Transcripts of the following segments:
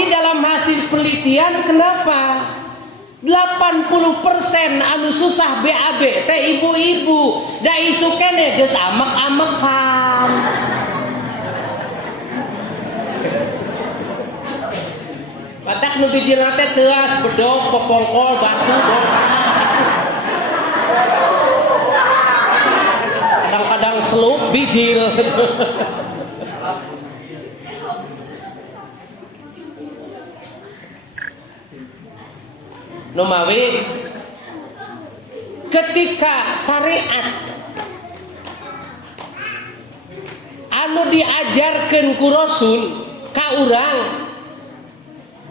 Tapi dalam hasil penelitian kenapa 80% anu susah BAB teh ibu-ibu da isu kene geus amek-amekan. Batak nu bijilna teh teuas bedog popongkol batu kadang-kadang selup bijil. Numawi ketika syariat anu diajarkeun ku Rasul ka urang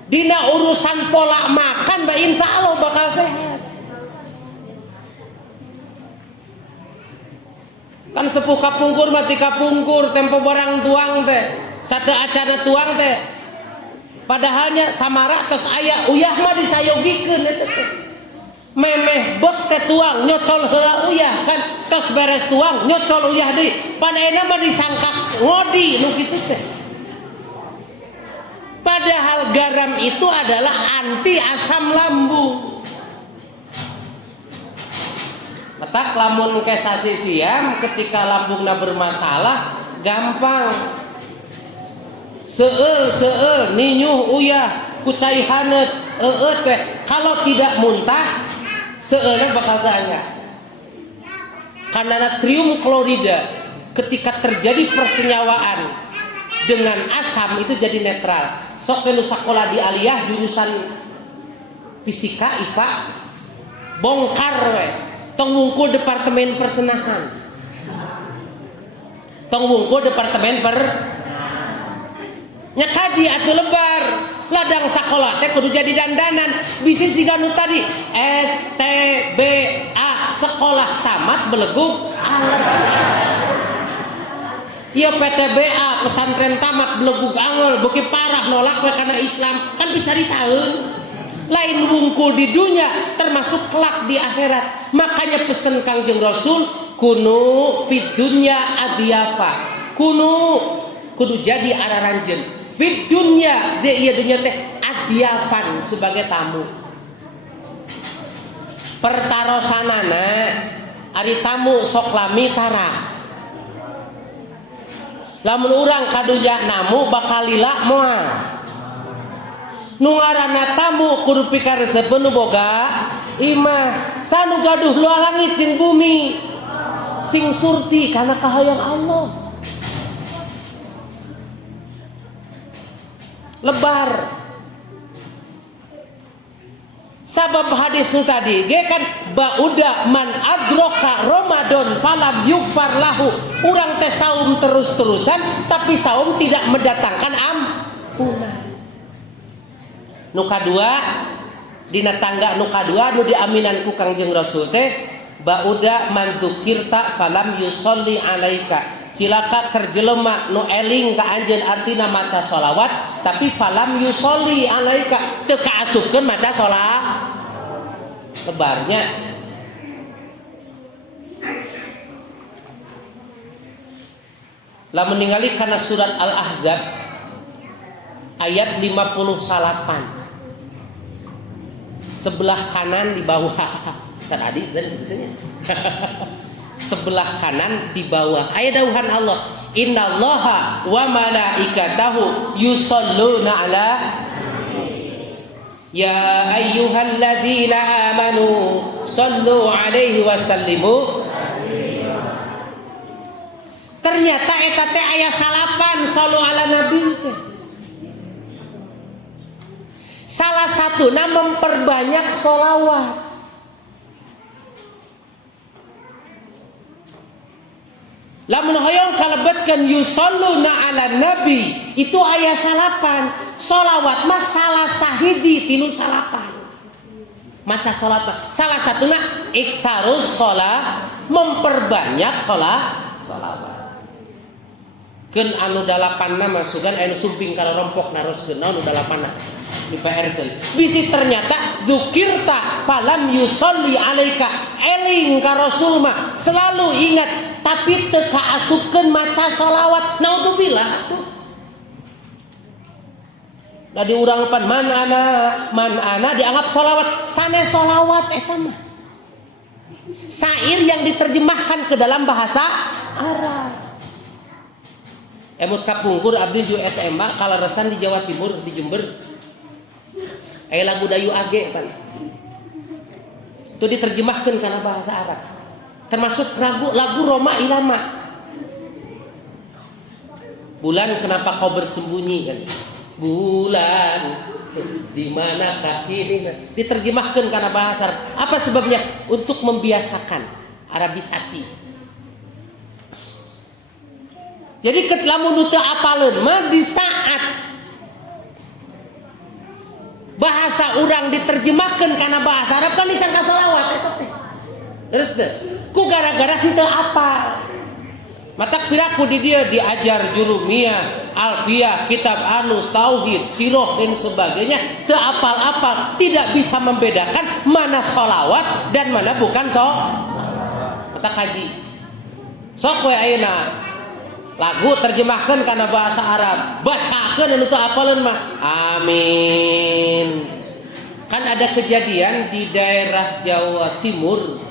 dina urusan pola makan ba insyaallah bakal sehat. Kan sepuh kapungkur mati kapungkur tempo barang tuang teh satu acara tuang teh padahalnya samara tos aya uyah mah disayogikeun eta teh. Memeh beuk teh tuang nyocol heula uyah kan tos beres tuang nyocol uyah deui. Padaena mah disangka ngodi nu kitu teh. Padahal garam itu adalah anti asam lambung. Matak lamun ke sasi siam ketika lambungna bermasalah gampang seueul ninyuh uyah kucai haneut teh kalau tidak muntah seueulna bakal tanya karena natrium klorida ketika terjadi persenyawaan dengan asam itu jadi netral. Sok nu sakola di aliyah jurusan fisika IPA bongkar we tong wungkul departemen percenahan tong wungkul departemen nya kaji atuh lebar ladang sakola teh kudu jadi dandanan bisi siga nu tadi STBA sekolah tamat belegug alat. Ieu PTBA pesantren tamat belegug angel beuki parah nolak we kana Islam kan dicaritaeun lain wungkul di dunia termasuk kelak di akhirat. Makanya pesen Kangjeng Rasul kunu fid dunya adyafa kudu jadi araranjeun fid dunya de ieu dunya teh adyafan sebagai tamu. Pertarosanana ari tamu sok lami tara. Lamun urang kadunya namu bakal lila moal. Nu ngaranna tamu kudu pikareseupeun nu boga imah. Sanu gaduh lu langit jeung bumi sing surti kana kahayang Allah. Lebar sabab hadis nu tadi ge kan bauda man adroka Ramadan falam yukfar lahu. Urang teh saum terus-terusan tapi saum tidak mendatangkan ampunan. Nu kadua dina tangga nu kadua nu diaminan ku Kangjeng Rasul teh bauda man dzukirta falam yusolli alaika. Cilaka keur jelema nu eling ka anjeun artina maca sholawat tapi falam yusolli alaika teu kaasupkeun maca sholawat. Lebarnya lamun ningali kana surat Al-Ahzab ayat 58 sebelah kanan di bawah Ustaz Adi dan betulnya sebelah kanan di bawah ayat dauhan Allah innallaha wa malaikatahu yusholluna ala ya ayyuhalladzina amanu shallu alaihi wasallimu. Ternyata eta teh aya salapan shallu ala nabi teh. Salah satuna memperbanyak sholawat. Lamun hoyong kalebetkeun yusholluna ala nabi itu aya salapan. Sholawat mah salah sahiji tinu salapan. Maca salat salah satuna iktarus sholat memperbanyak sholawat. Keun anu 8 mah sugan anu sumping kana rompok naroskeun anu 8 dipaerkeun. Bisi ternyata zukirta falam yusolli alaika eling ka Rasul mah selalu ingat tapi teu kaasupkeun maca sholawat. Naudzubillah atuh. Da diurang pan man ana dianggap sholawat. Sanes sholawat eta mah syair yang diterjemahkan ke dalam bahasa Arab. Emut kapungkur abdi ju SMA kalaresan di Jawa Timur di Jember. Aya lagu Dayu Age kan. Itu diterjemahkan karena bahasa Arab. Termasuk lagu Roma Irama. Bulan kenapa kau bersembunyi kan? Bulan di mana kaki ini? Diterjemahkan karena bahasa Arab. Apa sebabnya? Untuk membiasakan Arabisasi. Jadi lamun teu apaleun mah di saat bahasa urang diterjemahkan karena bahasa Arab kan disangka sholawat eta teh. Terus teh ku gara-gara henteu apal. Matak piraku di dia diajar jurumiyah, alfiyah, kitab anu, tauhid, sirah dan sebagainya, teu apal-apal, tidak bisa membedakan mana sholawat dan mana bukan matak haji. Sok we ayeuna lagu terjemahkan karena bahasa Arab, bacakeun anu teu apaleun mah. Amin. Kan ada kejadian di daerah Jawa Timur.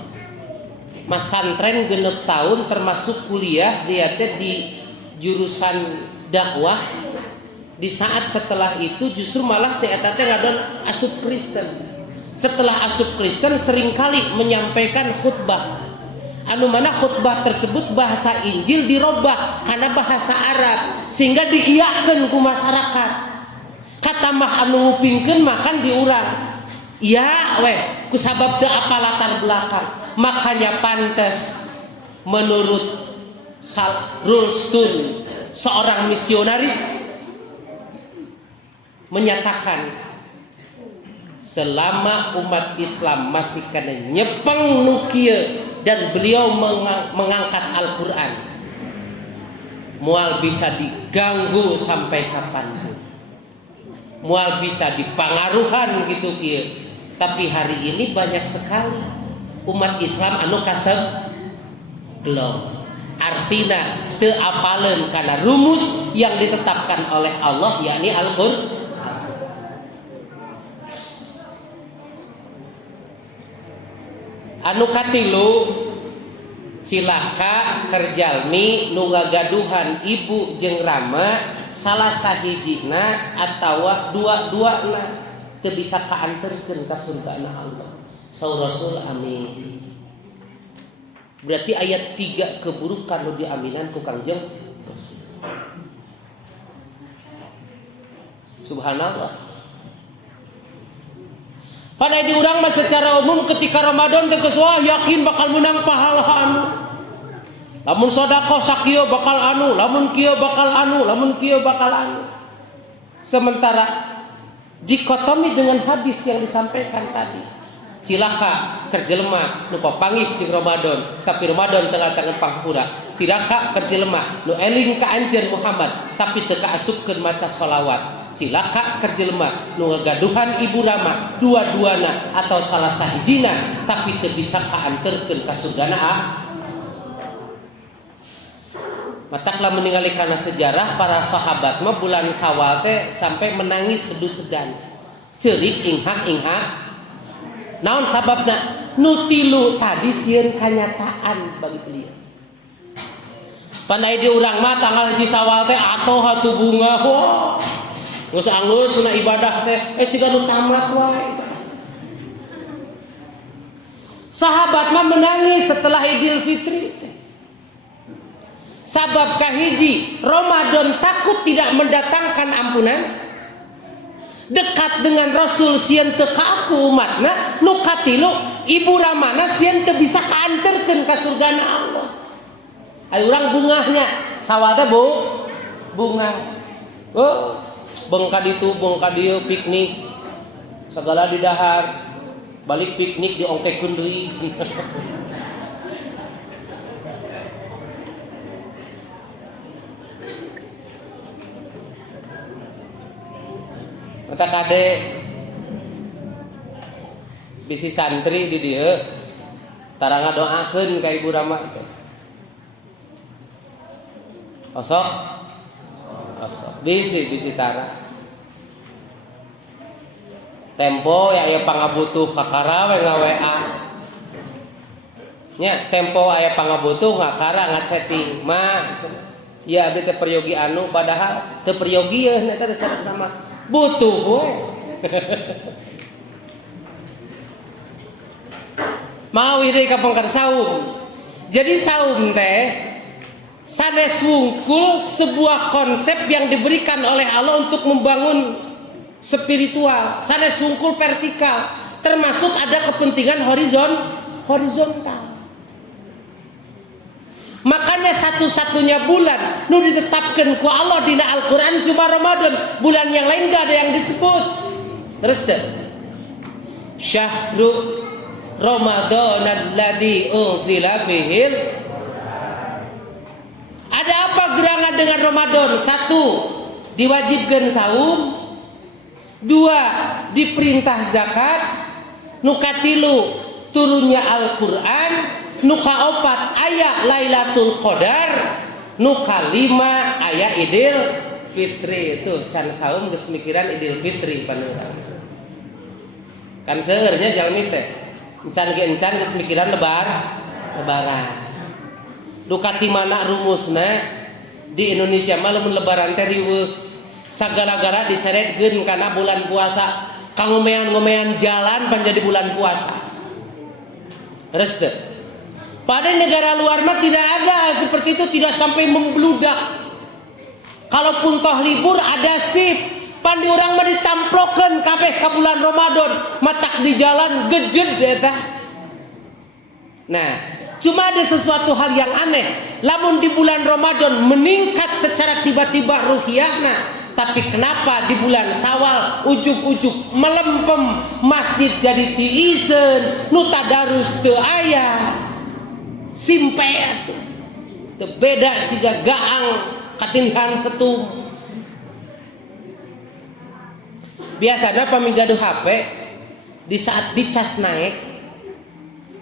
Masantren genep tahun termasuk kuliah dia teh di jurusan dakwah. Di saat setelah itu justru malah si eta teh ngadon asup Kristen. Setelah asup Kristen seringkali menyampaikan khutbah. Anu mana khutbah tersebut bahasa Injil dirobah karena bahasa Arab sehingga diiyakeun ku masyarakat. Kata mah anu ngupingkeun makan diurang. Ya weh kusabab teu apa latar belakang. Makanya pantas menurut Rulstun seorang misionaris menyatakan selama umat Islam masih kena nyepeng nukia dan beliau mengangkat Al-Quran, mual bisa diganggu sampai kapanpun, mual bisa dipangaruhan gitu kia. Tapi hari ini banyak sekali umat Islam anu kasep gelom. Artina teu apaleun kana rumus yang ditetapkan oleh Allah yakni Al-Qur'an. Anu katilu cilaka kerjalmi nu ngagaduhan ibu jeung rama salah sahijina atawa dua-duana teu bisa kaanterkeun ka surgana Allah. Saur Rasul amin. Berarti ayat 3 keburukan nu diaminan ku Kangjeng Rasul. Subhanallah. Pada diurang mah secara umum ketika Ramadan teh geus yakin bakal menang pahala anu. Lamun sedekah sakieu bakal anu, lamun kieu bakal anu, lamun kieu bakal anu. Sementara dikotomi dengan hadis yang disampaikan tadi. Cilaka kerjelema nu papanggih jeung Ramadan, tapi Ramadan tengah-tengah pangpura. Cilaka kerjelema nu eling ka anjeun Muhammad, tapi teu kaasupkeun maca sholawat. Cilaka kerjelema nu ngagaduhan ibu rama dua-duana atau salah sahijina, tapi teu bisa kaanterkeun ka surgana Mataklah meninggali karena sejarah para sahabat mah bulan Syawal teh sampai menangis sedu-sedan. Ceurik inghak. Naon sababna? Nu tilu tadi sieun kanyataan bagi beliau. Pandai di urang mah tanggal hiji Syawal teh atoh atuh bunga. Geus anggeusna ibadah teh siga nu tamat wae. Sahabat mah menangis setelah Idul Fitri teh. Sabab kahiji Ramadan takut tidak mendatangkan ampunan, dekat dengan Rasul sieun teu kaaku umatna, nu katilu ibu ramana sieun teu bisa kaanterkeun ka surgana Allah. Aya urang bungahnya sawal teh bunga. Oh, beung ka ditu beung ka dieu piknik. Segala di dahar, balik piknik diongkekeun deui. Mata kade bisi santri di dieu tara ngadoakeun ka ibu rama teh. Osok bisi tara. Tempo ya aya pangabutuh kakara we nga-WA. Nya tempo aya pangabutuh ngakara ngat-chatting. Ma ya abdi teh peryogi anu padahal teu peryogi yeuh eta sanes nama butuh we. Mau deui ka pangkar saum. Jadi saum teh sanes wungkul sebuah konsep yang diberikan oleh Allah untuk membangun spiritual, sanes wungkul vertikal, termasuk ada kepentingan horizontal. Makanya satu-satunya bulan nu ditetapkan ku Allah dina Al-Qur'an cuma Ramadan, bulan yang lain gak ada yang disebut. Terus deh, Syahrul Ramadan alladzi unzila fihil. Ada apa gerangan dengan Ramadan? Satu, diwajibkan saum. Dua, diperintah zakat. Nukatilu, turunnya Al-Quran. Nuka opat, ayat Lailatul Qadar. Nuka lima, ayat Idul Fitri. Itu can saum geus mikiran Idul Fitri panurang. Kan seurnya jalmi teh. Encan ge encan geus mikiran lebaran. Dukati mana rumusna di Indonesia mah lamun lebaran teh riweuh sagala-gala diseretkeun kana bulan puasa. Kangomean-ngomean jalan pan jadi bulan puasa. Terus teh. Pada negara luar mah tidak ada seperti itu, tidak sampai membludak. Kalaupun toh libur ada sip, pan di urang mah ditamplokeun kabeh ka bulan Ramadan, matak di jalan gejed eta. Nah, cuma ada sesuatu hal yang aneh. Lamun di bulan Ramadan meningkat secara tiba-tiba ruhiyahna, tapi kenapa di bulan Syawal ujug-ujug melempem masjid jadi tiisen, nu tadarus teu aya. Simpe atuh. Teu beda siga gaang katinhan setum. Biasana pamigaduh HP di saat dicas naik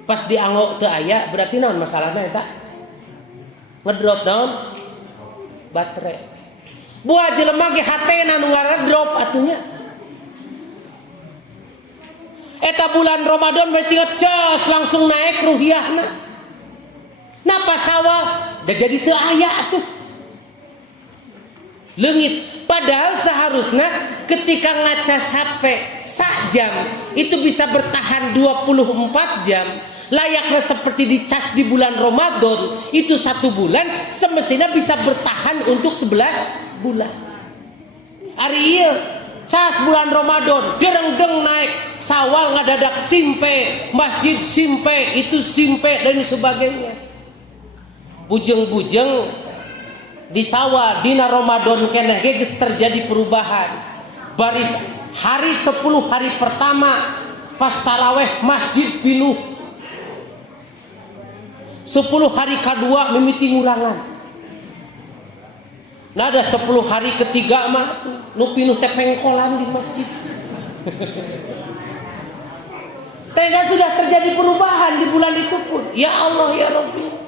pas dianggo teu aya berarti naon masalahna eta? Ngedrop naon? Baterai. Buah jelema ge hatena nu ngaredrop atunya. Eta bulan Ramadan berarti cas langsung naik ruhiyahna. Napa Syawal udah jadi teu aya atuh. Leungit. Padahal seharusnya ketika ngacas HP sajam itu bisa bertahan 24 jam. Layaknya seperti dicas di bulan Ramadan itu 1 bulan semestinya bisa bertahan untuk 11 bulan. Ari ieu cas bulan Ramadan dereng-deng naik Syawal ngadadak simpe, masjid simpe, itu simpe dan sebagainya. Bujeng-bujeng di Syawal dina Ramadan keneh geus terjadi perubahan. Baris hari 10 hari pertama pas taraweh masjid pinuh. 10 hari kedua mimiti ngurangan. Nah ada 10 hari ketiga mah nu pinuh teh pengkolan di masjid. Tengah sudah terjadi perubahan di bulan itu pun. Ya Allah ya Rabbi.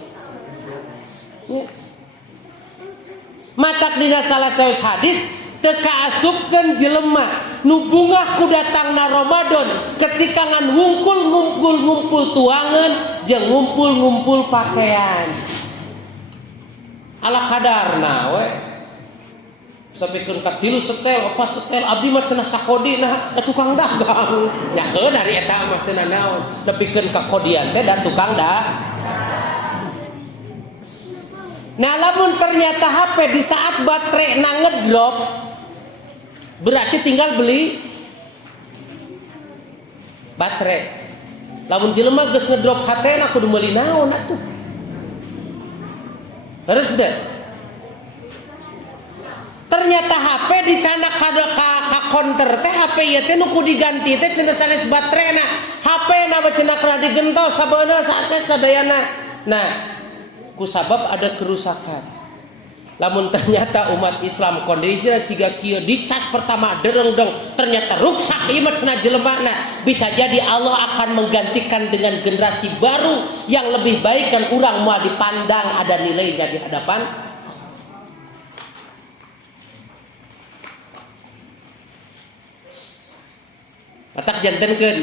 Matak dina salah saeus hadis teka asupkeun jelema nu bungah ku datangna Ramadan ketika ngan ngumpul tuangan jeung ngumpul pakaian. Ala kadarna we. Sampikeun ka 3 setel, 4 setel abdi mah cenah sakodi nah tukang dagang. Nyakeun ari eta mah teu naon. Nepikeun ka kodian teh da tukang Nah lamun ternyata HP di saat baterai ngedrop berarti tinggal beli baterai. Lamun jelema geus ngedrop hatena kudu meuli naon atuh. Terus deh. Ternyata HP dicanak ka konter teh HP ieu teh nu kudu diganti teh cenah sanes baterena. HP na cenah kana digentos sabeuna saset sadayana. Nah, kusabab ada kerusakan. Lamun ternyata umat Islam kondisinya siga kieu dicas pertama dereng-deng ternyata rusak ieu mah cenah jelemana, bisa jadi Allah akan menggantikan dengan generasi baru yang lebih baik dan urang moal dipandang ada nilainya di hadapan. Matak jantenkeun.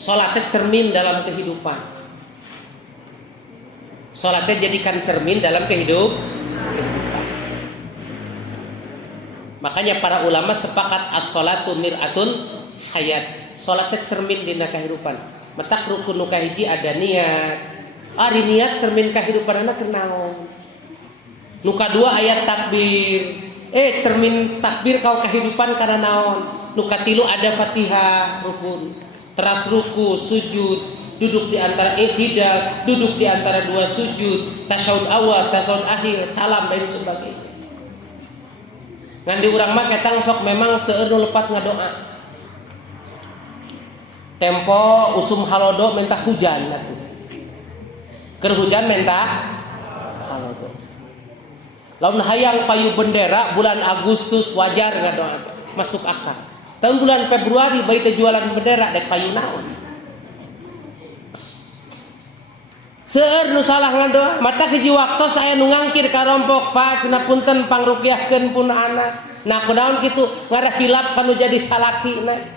Salat teh cermin dalam kehidupan. Salat teh jadikan cermin dalam kehidupan. Makanya para ulama sepakat as-salatu mir'atul hayat. Salat teh cermin dina kehidupan. Matak rukun nu kahiji ada niat. Ari niat cermin kehidupan anak kenaon. Nu kadua ayat takbir. Cermin takbir kau kehidupan karena naon. Nu katilu ada Fatihah rukun. Teras ruku, sujud, duduk di antara i'tidal, duduk di antara dua sujud, tasyahud awal, tasyahud akhir, salam dan sebagainya. Ngan di urang mah ketang sok memang seueur nu lepat ngadoa. Tempo usum halodo minta hujan atuh. Keur hujan minta halodo. Lamun hayang payu bendera bulan Agustus wajar ngadoa, masuk akal. Tahun bulan Februari bayi teh jualan bendera dek payu naon. Seueur nu salah ngadoa, mata hiji waktu saya nu ngangkir ka rompok, Pak cenah punten pangrukyahkeun pun anak. Nah kunaon kitu ngarah hilap kanu jadi salakina.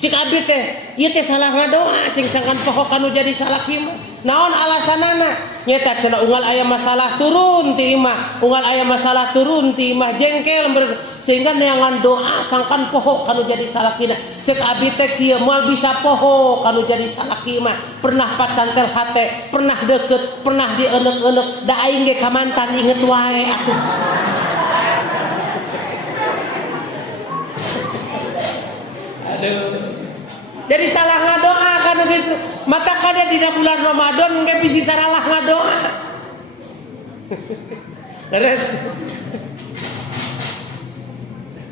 Cik abdi teh, ieu teh salah ngadoa, cing sangkan poho kanu jadi salaki mah. Naon alasanana? Nyata cenah unggal aya masalah turun ti imah, unggal aya masalah turun ti imah jengkel sehingga neangan doa sangkan poho kanu jadi salakina. Cek abdi teh kieu moal bisa poho kanu jadi salaki mah. Pernah pacantel hate, pernah deket, pernah dieuneuk-euneuk, da aing ge ka mantan inget wae atuh. Aduh. Jadi salah ngadoa kan gitu. Mata kada dina bulan Ramadan engke bisi salah ngadoa. Terus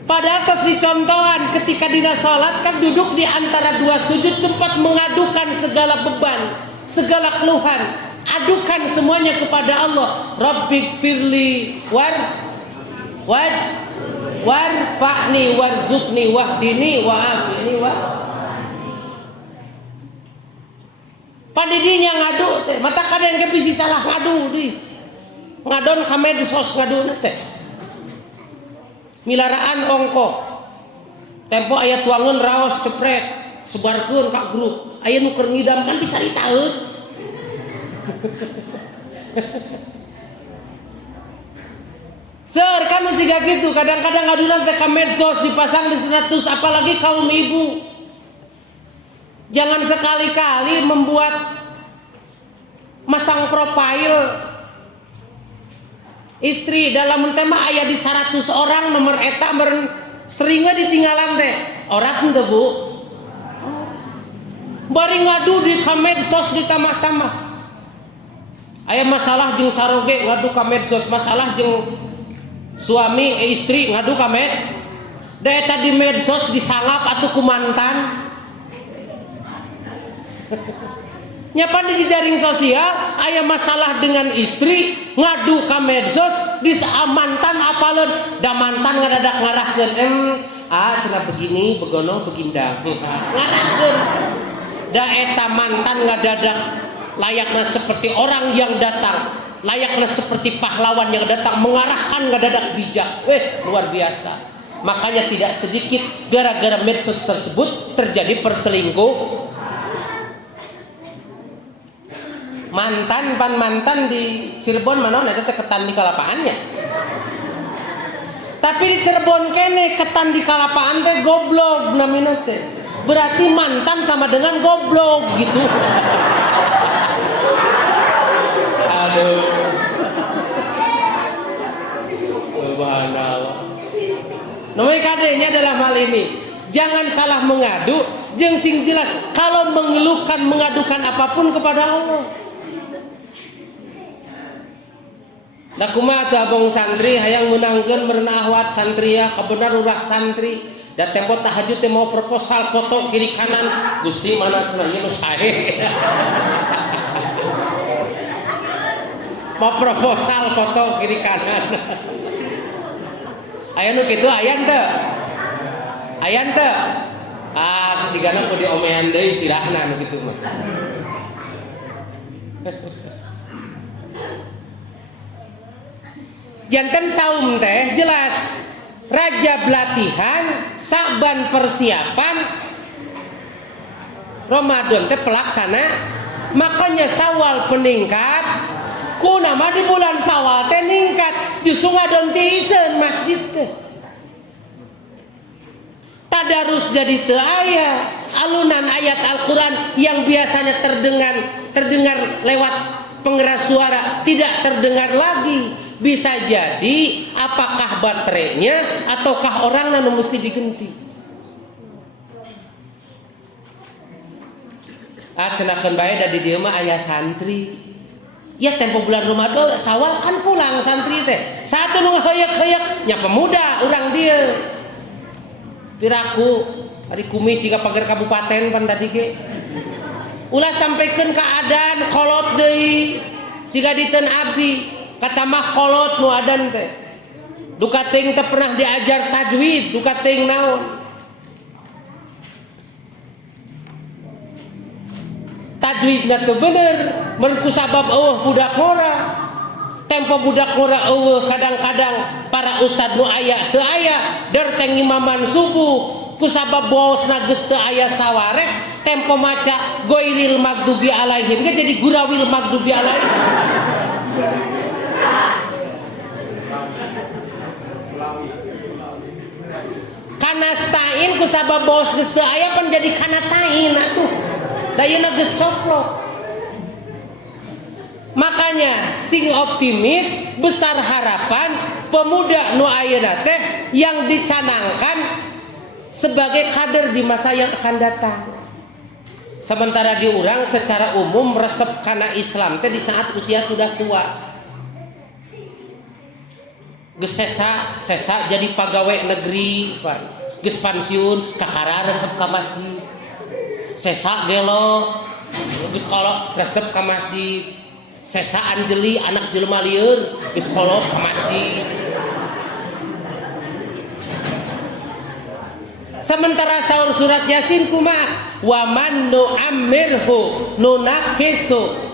padahal tos dicontohan ketika dina salat kan duduk di antara dua sujud tempat mengadukan segala beban, segala keluhan, adukan semuanya kepada Allah. Rabbighfirli warfa'ni warzuqni wahdini wa'afini wa padidinya ngadu teh mata kadang ke bisi salah ngadu di ngadon ka medsos ngaduna teh milaraan ongko tempo aya tuangeun raos cepret sebarkeun ka grup aya nu keur ngidam kan dicaritaeun. Ser kan mesti gak gitu. Kadang-kadang adunan teh ka medsos dipasang di status apalagi kaum ibu. Jangan sekali-kali membuat masang profil istri dalam tema aya di 100 orang nomor eta seringnya ditinggalan teh. Orang teu Bu. Bari ngadu di ka medsos ditambah-tambah. Aya masalah jeung caroge ngadu ka medsos, masalah jeung suami istri ngadu ka da eta di medsos disangap atuh ku mantan. Nyapan di jaring sosial aya masalah dengan istri ngadu ka medsos di mantan apaleun da mantan ngadadak ngarahkeun cenah begini begono begindang ngarahkeun da eta mantan ngadadak layakna seperti orang yang datang, layaknya seperti pahlawan yang datang mengarahkan ngadadak bijak. Luar biasa. Makanya tidak sedikit gara-gara medsos tersebut terjadi perselingkuh. Mantan di Cirebon mana eta teh ketan di kalapaannya. Tapi di Cirebon kene ketan di kalapaan teh goblok namina teh. Berarti mantan sama dengan goblok gitu. Aduh. Subhanallah. Nomor kadenya dalam hal ini jangan salah mengadu, jeung sing jelas kalau mengeluhkan mengadukan apapun kepada Allah. Da kumaha teh abang santri hayang meunangkeun meurna ahwat santriya kabenar urang santri. Da tempo tahajud teh mau proposal foto kiri kanan Gusti mana cenah ieu nu sae. Mau proposal foto kiri kanan. Aya nu kitu ayan teu? Ayan teu? Sigana ku diomean deui sirahna nu kitu mah. Janten saum teh jelas Rajab latihan, Sa'ban persiapan, Ramadan teh pelaksana. Makanya Sawal peningkat, kunama di bulan Sawal teh ningkat, justru ngadon tiisen masjid teh. Tadarus jadi teu aya, alunan ayat Al-Qur'an yang biasanya terdengar lewat pengeras suara tidak terdengar lagi. Bisa jadi apakah baterainya ataukah orang anu mesti diganti. Cenakeun bae da di dieu mah aya santri. Ya tempo bulan Ramadan Sawal kan pulang santri teh. Satu nu ngaheuyek-heuyek nya pemuda urang dieu. Piraku ari kumis jiga pagar kabupaten pan tadi ge. Ulah sampaikeun keadaan kolot deui. Siga diteun abdi kata mah kolot nu adan teh. Duka teuing teh pernah diajar tajwid, duka teuing naon. Tajwidna teu bener, mun kusabab eueuh budak ngora. Tempo budak ngora eueuh kadang-kadang para ustad nu aya teu aya, der teh ngimaman subuh. Kusabab bosna geus teu aya sawareh, tempo maca goiril magdubi alaihim ge jadi gurawil magdubi alaihim. Kana stain kusabab bos geus teu aya pan jadi kana tain atuh. Dayana geus coplok. Makanya sing optimis, besar harapan pemuda nu ayeuna teh yang dicanangkan sebagai kader di masa yang akan datang. Sementara di urang secara umum resep kana Islam teh di saat usia sudah tua. Geus sesa jadi pagawe negeri, geus pensiun kakara resep ka masjid. Sesa gelo, geus kolot resep ka masjid. Sesa anjeli anak jelema lieur, geus kolot ka masjid. Sementara saur surat Yasin kumaha? Wa man nu'ammirhu nunakisu.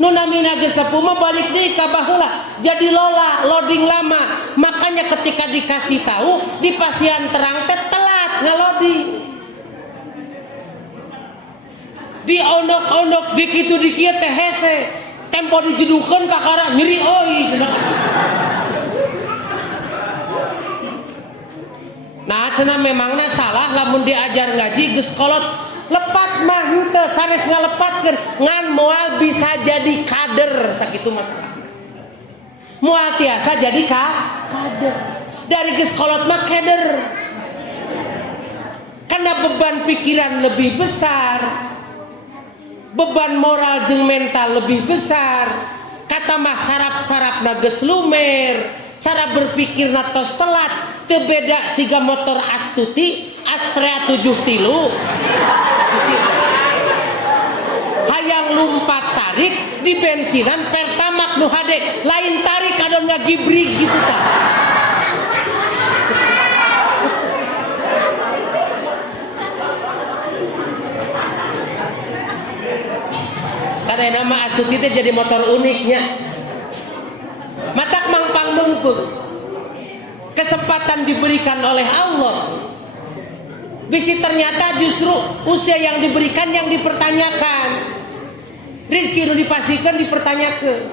Nu namina geus sepuh mah balik deui ka baheula, jadi loading lama. Makanya ketika dikasih tahu di pasian terang teh telat ngaloding. Di onok-onok di kitu di kieu teh hese, tempo dijedukeun kakara nyeri euy cenah. Nah cenah memangna salah lamun diajar ngaji geus kolot lepat mah henteu sanes ngalepatkeun ngan moal bisa jadi kader sakitu masalah. Moal tiasa jadi kader. Dari geus kolot mah kader. Karena beban pikiran lebih besar. Beban moral jeung mental lebih besar. Kata mah sarap-sarapna geus lumer, cara berpikirna tos telat. Teu beda siga motor Astuti, Astrea 73. Hayang lumpat tarik di bensinan Pertamax nu hade, lain tarik kadon ngagibrig gitu tah. Karena nama Astuti itu jadi motor uniknya. Matak mangpang mengpung. Kesempatan diberikan oleh Allah. Bisi ternyata justru usia yang diberikan yang dipertanyakan. Rizki nu dipasihkan dipertanyakan.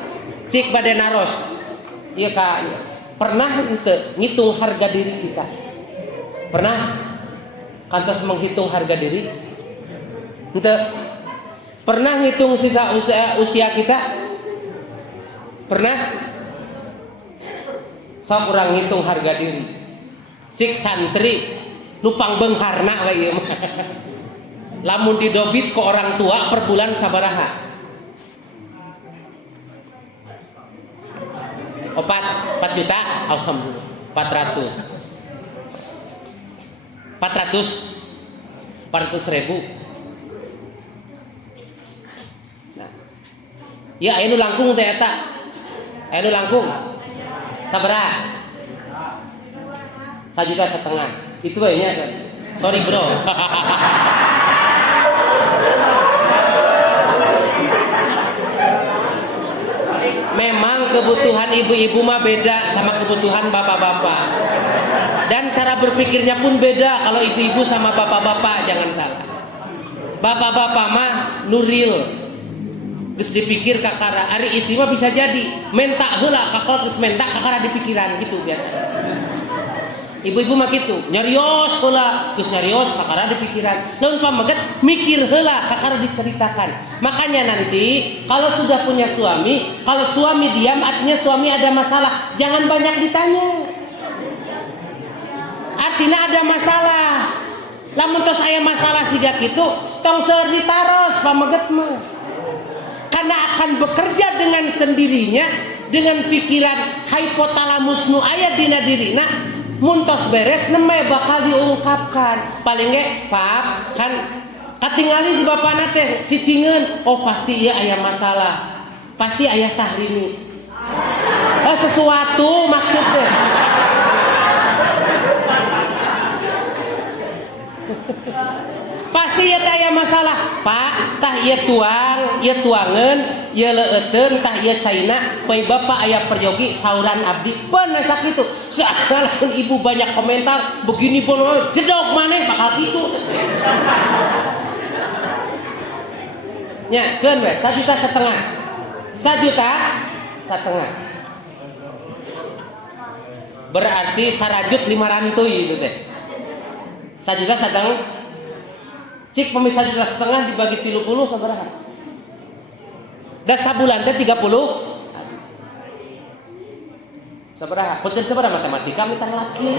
Cik bade naros. Iya Kak. Pernah ente ngitung harga diri kita? Pernah? Kantos menghitung harga diri? Ente pernah ngitung sisa usia kita? Pernah? Sok urang ngitung harga diri. Cik santri nupang beungharna we ieu mah. Lamun didobit ke orang tua per bulan sabaraha? 4 juta? Alhamdulillah. 400 ribu. Nah. Ya aya nu langkung teh eta. Aya nu langkung. Sabaraha? 1,5 juta. Itu nya kan. Sorry bro. Memang Memang kebutuhan ibu-ibu mah beda sama kebutuhan bapak-bapak. Dan cara berpikirnya pun beda kalau ibu-ibu sama bapak-bapak, jangan salah. Bapak-bapak mah nuril. Terus dipikir kakara, ari istri mah bisa jadi mentak heula kakol terus mentak kakara di pikiran gitu biasa. Ibu-ibu mah gitu, nyarios heula, terus nyarios kakara di pikiran. Lamun pamaget mikir heula kakara diceritakan. Makanya nanti kalau sudah punya suami, kalau suami diam artinya suami ada masalah, jangan banyak ditanya. Artinya ada masalah. Lamun tos aya masalah siga kitu, tong seueur ditaros pamaget mah. Karena akan bekerja dengan sendirinya dengan pikiran hipotalamus nu aya dina dirina, muntos beres nembe bakal diungkapkan. Paling ge pap kan katingali si bapana teh cicingeun, oh pasti ieu aya masalah, pasti aya sahrini, sesuatu maksudnya. Pasti ieu teh aya masalah, Pak. Tah ieu tuang, ieu tuangeun, ieu leueuteun, tah ieu caina, poe bapak aya perjogi sauran abdi. Bener sakitu. Salah ibu banyak komentar, begini pun jedog maneh bakal kitu. Nya, keun we 1,5 juta. 1,5 juta. Berarti sarajut 500 itu teh. 1,5 juta. Cik pemisah 1,5 juta dibagi 30 sabaraha? Da sabulan teh 30. Sabaraha? Punten sabaraha matematika mitar laki.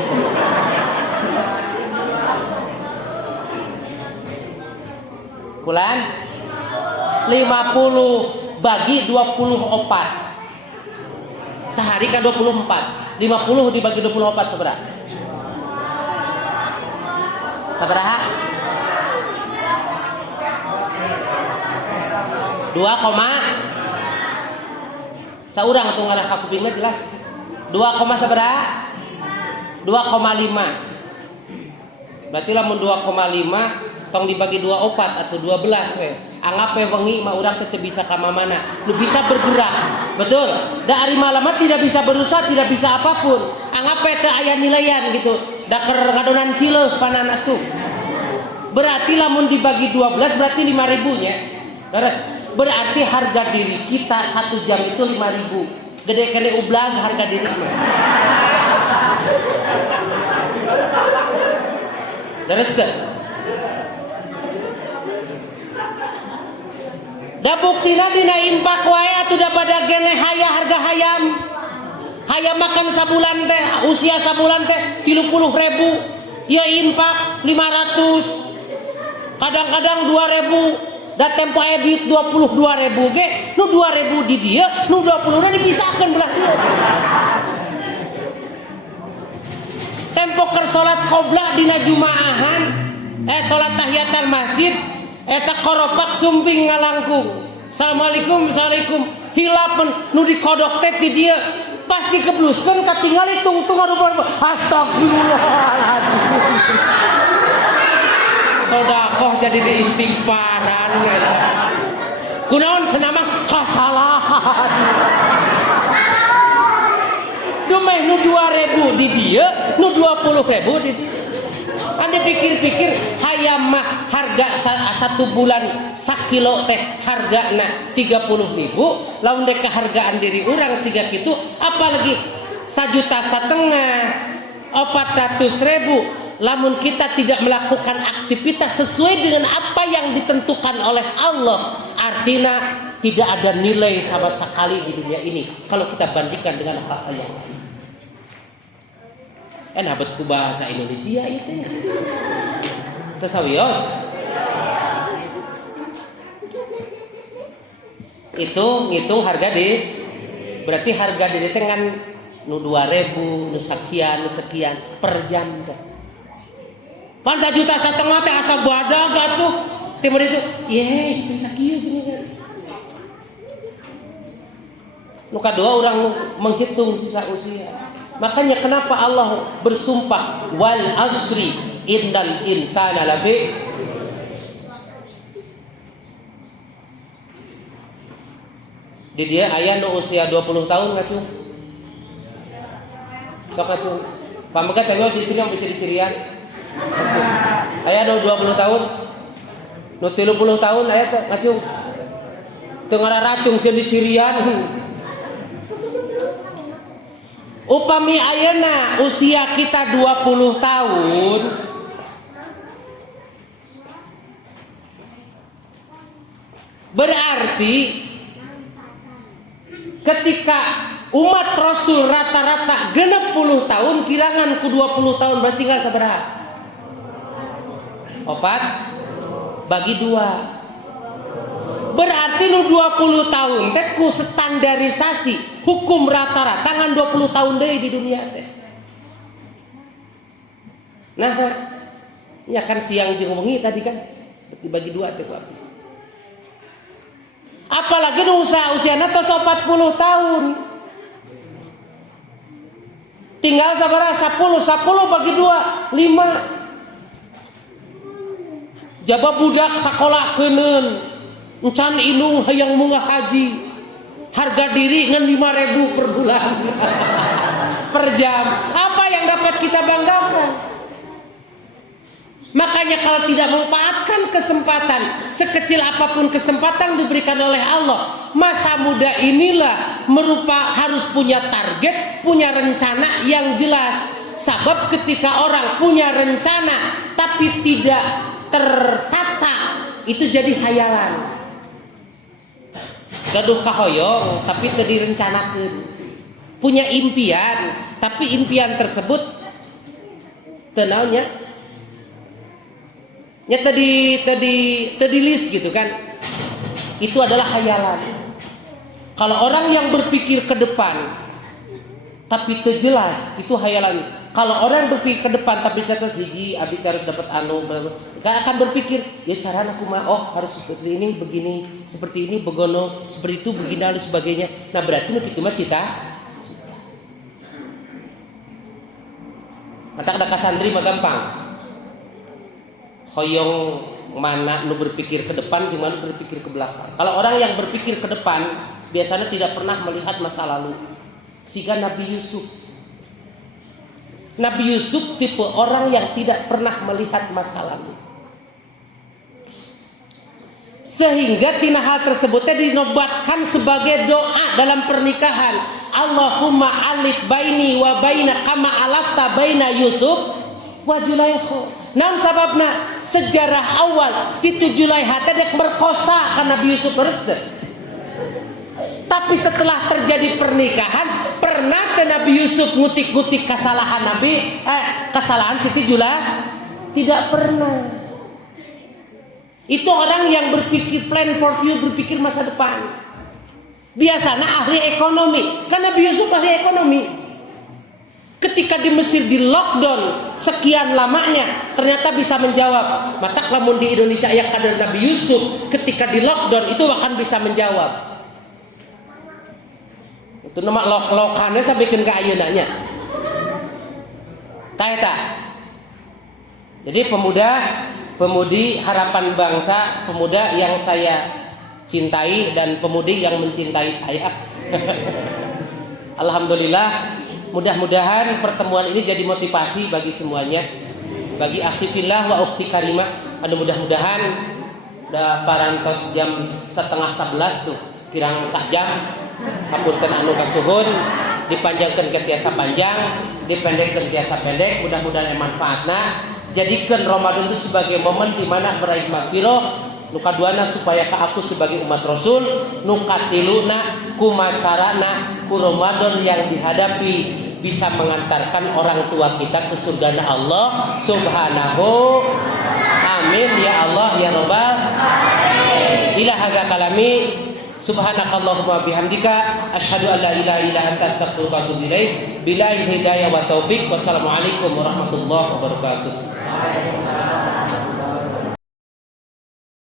Kulan 50 bagi 24. Sehari kan 24. 50 dibagi 24 sabaraha? Sabaraha? 2, saurang tuh ngalah kakupingna jelas 2, sabaraha? 2,5. Berarti lamun 2,5 tong dibagi 24 atau 12 we. Anggap we wengi mah urang teh bisa ka mamana. Lu bisa bergerak. Betul? Da ari malamat tidak bisa berusaha, tidak bisa apapun. Anggap we teu aya nilaian gitu. Da keur ngadonan cileuh panana tuh. Berarti lamun dibagi 12 berarti 5.000 nya. Beres. Berarti harga diri kita 1 jam itu 5.000. Gede kene ublag harga diri. Beres teh. Da buktina dina infak wae atuh da pada geneh haya harga hayam. Hayam makan sabulan teh, usia sabulan teh 30.000. Ieu infak 500. Kadang-kadang 2.000. Da tempo aya duit 22.000 ge, nu 2.000 di dieu, nu 20 na dipisahkeun belah dieu. Tempo keur salat qobla dina jumaahan, salat tahiyatul masjid, eta koropak sumping ngalangkung. Assalamualaikum, assalamualaikum. Hilapan nu dikodok teh di dieu. Pas dikebluskeun katingali tungtung aduh astagfirullahaladzim. Sodakoh jadi diistighfaran gitu. Kunaon senama kasalahan. Dumeh nu 2.000 di dia, nu 20.000 di dia. Anda pikir-pikir hayam mah harga 1 bulan 1 kilo teh hargana 30.000, lamun dek kehargaan diri orang siga kitu, apalagi 1,5 juta 400.000. Lamun kita tidak melakukan aktivitas sesuai dengan apa yang ditentukan oleh Allah, artinya tidak ada nilai sama sekali di dunia ini kalau kita bandingkan dengan hal-hal yang lain. Enak bahasa Indonesia itu. Tesawios. Itu ngitung harga di, berarti harga di dengan nu 2.000, nu sekian per jam teh. Pan 1,5 juta teh asa badag atuh. Timur itu, ye, sing sakieu gini kan. Nu kadua urang menghitung sisa usia. Makanya kenapa Allah bersumpah wal asri innal insana lafi Di dia aya nu usia 20 tahun ngacung. Sok ngacung. Pamega teh si istri yang bisa dicirian. Ngacung. Aya nu 20 tahun. Nu 30 tahun aya teh ngacung. Teu ngararacung sieun dicirian. Upami ayeuna usia kita 20 tahun, berarti ketika umat Rasul rata-rata 60 tahun kirangan ku 20 tahun berarti tinggal sabaraha? 4 bagi 2. Berarti nu 20 tahun teh ku standarisasi hukum rata-rata tangan 20 tahun deui di dunia teh. Nah, ya kan siang jeung wengi tadi kan dibagi 2 teh ku. Apalagi nu usiana tos 40 tahun. Tinggal sabaraha? 10 bagi 2 5. Jaba budak sakolahkeuneun encan inung hayang munggah haji. Harga diri ngan 5.000 per bulan. Per jam. Apa yang dapat kita banggakan? Makanya kalau tidak memanfaatkan kesempatan, sekecil apapun kesempatan diberikan oleh Allah, masa muda inilah harus punya target, punya rencana yang jelas. Sebab ketika orang punya rencana tapi tidak tertata, itu jadi hayalan. Gaduh kahoyong tapi teu direncanakeun. Punya impian, tapi impian tersebut teu naonnya? Nya tadi list gitu kan. Itu adalah hayalan. Kalau orang yang berpikir ke depan tapi teu jelas, itu hayalan. Kalau orang berpikir ke depan tapi catat hiji abi harus dapat anu, gak akan berpikir ya carana kumaha, oh harus seperti ini begini, seperti ini begono, seperti itu begini dan sebagainya. Nah berarti nu kitu mah cita. Mata kada kasantri mah gampang. Hoyong mana nu berpikir ke depan jeung mana berpikir ke belakang. Kalau orang yang berpikir ke depan biasanya tidak pernah melihat masa lalu. Siga Nabi Yusuf. Nabi Yusuf tipe orang yang tidak pernah melihat masa lalu. Sehingga tina hal tersebutnya dinobatkan sebagai doa dalam pernikahan. Allahumma alif baini wa baina kama alafta baina Yusuf wa Julaikha. Naon sababna? Sejarah awal Siti Julaikha teh dek merkosa ka Nabi Yusuf beres teh. Tapi setelah terjadi pernikahan, pernah teh Nabi Yusuf ngutik-ngutik kesalahan kesalahan Siti Julaikha? Tidak pernah. Itu orang yang berpikir plan for you, berpikir masa depan. Biasanya ahli ekonomi, karena Nabi Yusuf ahli ekonomi. Ketika di Mesir di lockdown sekian lamanya, ternyata bisa menjawab. Matak lamun di Indonesia yang kader Nabi Yusuf ketika di lockdown itu akan bisa menjawab. Itu nama lokannya saya bikin ke ayeunanya. Taeta. Jadi pemudi harapan bangsa, pemuda yang saya cintai dan pemudi yang mencintai saya. Alhamdulillah, mudah-mudahan pertemuan ini jadi motivasi bagi semuanya, bagi akhi fillah wa ukhti karimah. Mudah-mudahan udah parantos jam 10:30 tuh, kirang sak jam. Hapunten anu kasuhun, dipanjangkeun ke tiasa panjang, dipendekkeun tiasa pendek, mudah-mudahan manfaatna. Jadikan Ramadan itu sebagai momen di mana meraih magfirah, nu kaduana supaya ka aku sebagai umat Rasul, nu katiluna kumacarana ku Ramadan yang dihadapi bisa mengantarkan orang tua kita ke surga Allah Subhanahu. Amin ya Allah ya Rabbal. Ila hadza kalami. Subhanakallahumma bihamdika asyhadu an la ilaha illa anta astaghfiruka wa atubu ilaik. Billahi hidayah wa taufik. Wassalamualaikum warahmatullahi wabarakatuh.